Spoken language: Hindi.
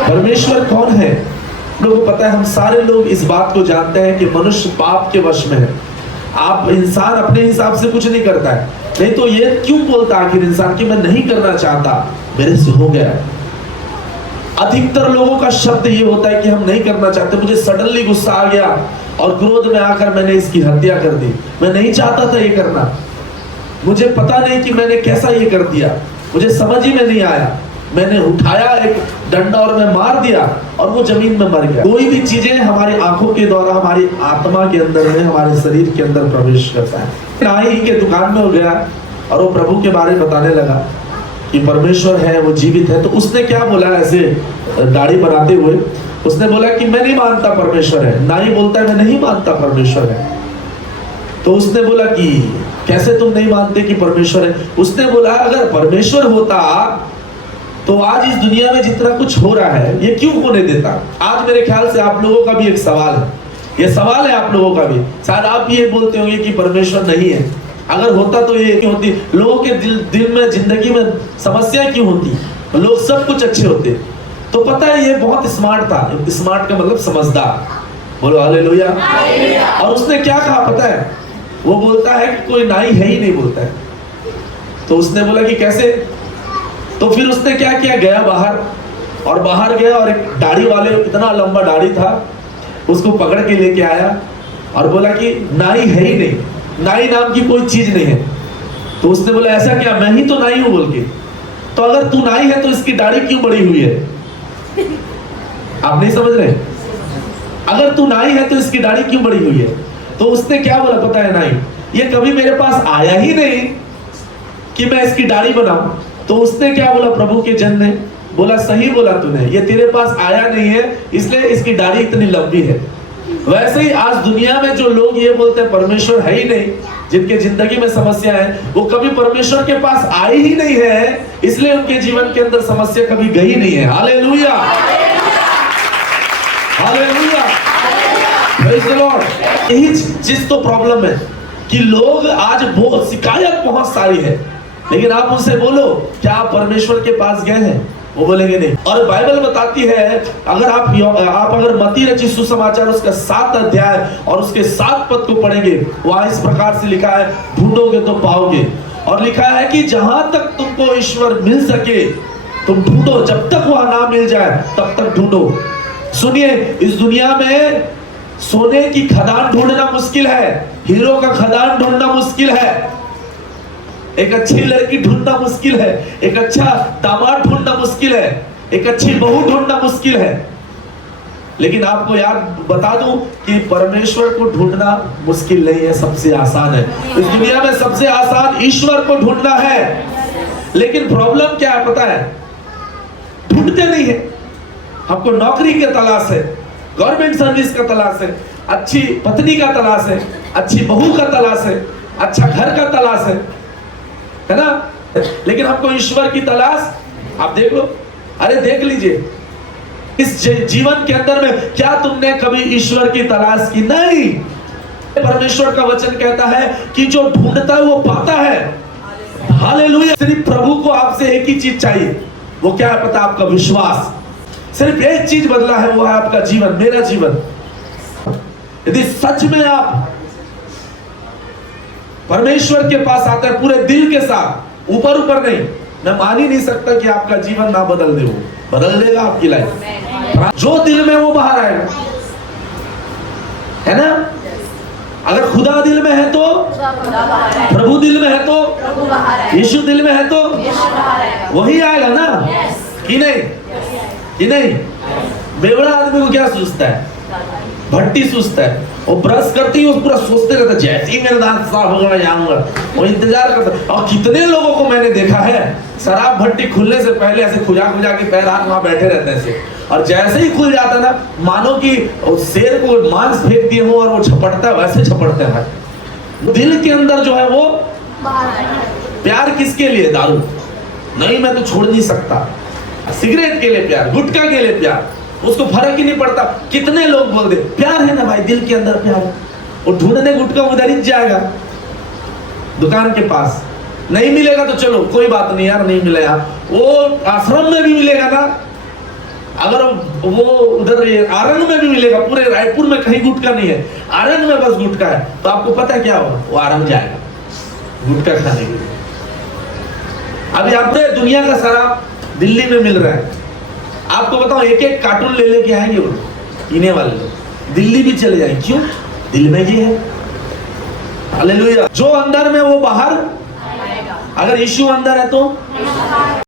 परमेश्वर कौन है? लोगों को पता है, हम सारे लोग इस बात को जानते हैं कि मनुष्य पाप के वश में है। आप इंसान अपने हिसाब से कुछ नहीं करता है, नहीं तो ये क्यों बोलता आखिर इंसान कि मैं नहीं करना चाहता, मेरे से हो गया। अधिकतर लोगों का शब्द ये होता है कि हम नहीं करना चाहते, मुझे सडनली गुस्सा आ गया और क्रोध में आकर मैंने इसकी हत्या कर दी, मैं नहीं चाहता था ये करना, मुझे पता नहीं कि मैंने कैसा ये कर दिया, मुझे समझ ही में नहीं आया, मैंने उठाया एक डंडा और मैं मार दिया और वो जमीन में मर गया। कोई भी चीजें हमारी आंखों के द्वारा हमारी आत्मा के अंदर में, हमारे शरीर के अंदर प्रवेश करता है। नाई के दुकान में हो गया और वो प्रभु के बारे में बताने लगा कि परमेश्वर है, वो जीवित है। तो उसने क्या बोला, ऐसे दाढ़ी बनाते हुए उसने बोला कि मैं नहीं मानता परमेश्वर है। नाई बोलता है मैं नहीं मानता परमेश्वर है। तो उसने बोला कि कैसे तुम नहीं मानते कि परमेश्वर है? उसने बोला अगर परमेश्वर होता तो आज इस दुनिया में जितना कुछ हो रहा है ये क्यों होने देता। आज मेरे ख्याल से आप लोगों का भी एक सवाल है, ये सवाल है आप लोगों का भी, शायद आप भी ये बोलते होंगे कि परमेश्वर नहीं है, अगर होता तो ये क्यों होती, लोगों के दिल में, जिंदगी में समस्याएं क्यों होती, लोग सब कुछ अच्छे होते। तो पता है ये बहुत स्मार्ट था, स्मार्ट का मतलब समझदार, बोलो हालेलुया। और उसने क्या कहा पता है, वो बोलता है कि कोई नाई है ही नहीं, बोलता है। तो उसने बोला कि कैसे? तो फिर उसने क्या किया, गया बाहर, और बाहर गया और एक दाढ़ी वाले, इतना लंबा दाढ़ी था, उसको पकड़ के लेके आया और बोला कि नाई है ही नहीं, नाई नाम की कोई चीज नहीं है। तो उसने बोला ऐसा क्या, मैं ही तो नाई हूं बोल के। तो अगर तू नाई है तो इसकी दाढ़ी क्यों बड़ी हुई है? आप नहीं समझ रहे? अगर तू नाई है तो इसकी दाढ़ी क्यों बड़ी हुई है? तो उसने क्या बोला पता है, नाई ये कभी मेरे पास आया ही नहीं कि मैं इसकी दाढ़ी बनाऊं। तो उसने क्या बोला, प्रभु के जन ने बोला सही बोला तूने, ये तेरे पास आया नहीं है इसलिए इसकी दाढ़ी इतनी लंबी है। वैसे ही आज दुनिया में जो लोग ये बोलते हैं परमेश्वर है ही नहीं, जिनके जिंदगी में समस्या है, वो कभी परमेश्वर के पास आई ही नहीं है, इसलिए उनके जीवन के अंदर समस्या कभी गई नहीं है। Hallelujah, hallelujah, praise the Lord. यही चीज तो प्रॉब्लम है कि लोग आज बहुत शिकायत बहुत सारी है, लेकिन आप उनसे बोलो क्या आप परमेश्वर के पास गए हैं, वो बोलेंगे नहीं। और बाइबल बताती है, अगर आप अगर मत्ती रचित सुसमाचार उसका 7 अध्याय और उसके 7 पद को पढ़ेंगे, वहां इस प्रकार से लिखा है, ढूंढोगे तो पाओगे। और लिखा है कि जहां तक तुमको ईश्वर मिल सके तुम ढूंढो, जब तक वहां ना मिल जाए तब तक ढूंढो। सुनिए, इस दुनिया में सोने की खदान ढूंढना मुश्किल है, हीरो का खदान ढूंढना मुश्किल है, एक अच्छी लड़की ढूंढना मुश्किल है, एक अच्छा दामाद ढूंढना मुश्किल है, एक अच्छी बहू ढूंढना मुश्किल है। लेकिन आपको याद बता दूं कि परमेश्वर को ढूंढना मुश्किल नहीं है, सबसे आसान है। इस दुनिया में सबसे आसान ईश्वर को ढूंढना है। लेकिन प्रॉब्लम क्या है पता है, ढूंढते नहीं है। हमको नौकरी की तलाश है, गवर्नमेंट सर्विस का तलाश है, अच्छी पत्नी का तलाश है, अच्छी बहू का तलाश है, अच्छा घर का तलाश है ना? लेकिन हमको ईश्वर की तलाश, आप देख लो, अरे देख लीजिए इस जीवन के अंदर में क्या तुमने कभी ईश्वर की तलाश की? नहीं। परमेश्वर का वचन कहता है कि जो ढूंढता है वो पाता है। हालेलुया। सिर्फ प्रभु को आपसे एक ही चीज चाहिए, वो क्या है पता? आपका विश्वास। सिर्फ एक चीज बदला है, वो है आपका जीवन, मेरा जीवन। यदि सच में आप परमेश्वर के पास आते हैं पूरे दिल के साथ, ऊपर ऊपर नहीं, मैं मान ही नहीं सकता कि आपका जीवन ना बदल दे, वो बदल देगा आपकी लाइफ। जो दिल में वो बाहर आएगा, है ना? अगर खुदा दिल में है तो प्रभु दिल में है तो यीशु दिल में है तो वही आएगा ना, कि नहीं? कि नहीं? बेवड़ा आदमी को क्या सोचता है? भट्टी सोचता है, वो ब्रश करती है, पूरा सोचते रहता है जैसे ही मेरा दांत साफ होगा जाऊंगा, वो इंतजार करता। और कितने लोगों को मैंने देखा है, शराब भट्टी खुलने से पहले ऐसे खुजा खुजा के पैर हाथ वहां बैठे रहते हैं, और जैसे ही खुल जाता ना, मानो कि शेर को मांस फेंक दिए हो और वो छपटता है, वैसे छपटता है। दिल के अंदर जो है वो प्यार किसके लिए? दारू नहीं, मैं तो छोड़ नहीं सकता। सिगरेट के लिए प्यार, गुटखा के लिए प्यार, उसको फर्क ही नहीं पड़ता। कितने लोग बोल दे प्यार है ना भाई, दिल के अंदर प्यार है, वो ढूंढने गुटखा उधर ही जाएगा दुकान के पास। नहीं मिलेगा तो चलो कोई बात नहीं यार, नहीं मिला यार, वो आश्रम में भी मिलेगा ना, अगर वो उधर आरंग में भी मिलेगा, पूरे रायपुर में कहीं गुटखा नहीं है, आरंग में बस गुटखा है, तो आपको पता है क्या होगा? वो आरंग जाएगा गुटखा खाने के लिए। अभी आपने दुनिया का शराब दिल्ली में मिल रहा है, आपको बताओ एक एक कार्टून ले लेके आएंगे वो पीने वाले लोग, दिल्ली भी चले जाएंगे। क्यों? दिल में ये है। हालेलुया। जो अंदर में वो बाहर, अगर यीशु अंदर है तो